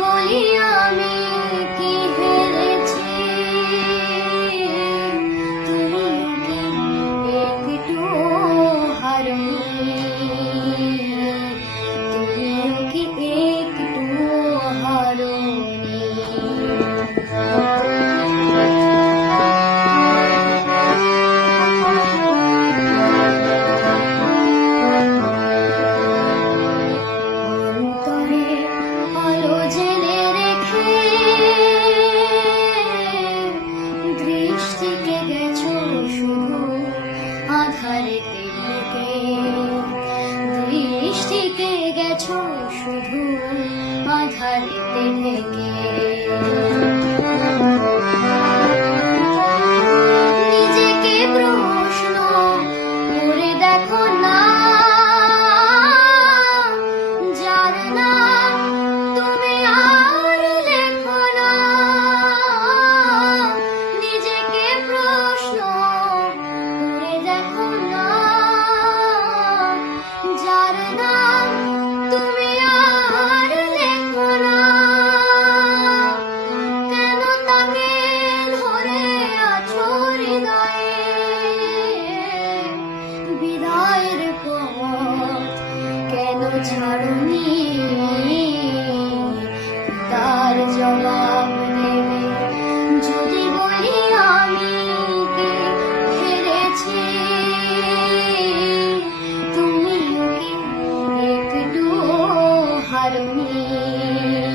বলি আমি কি হেরে শুধু আধারিতে থেকে ছাড়ুনি তার জবাব দেবে যদি বলি আমি হেরেছি তুমি একটু হারুনি?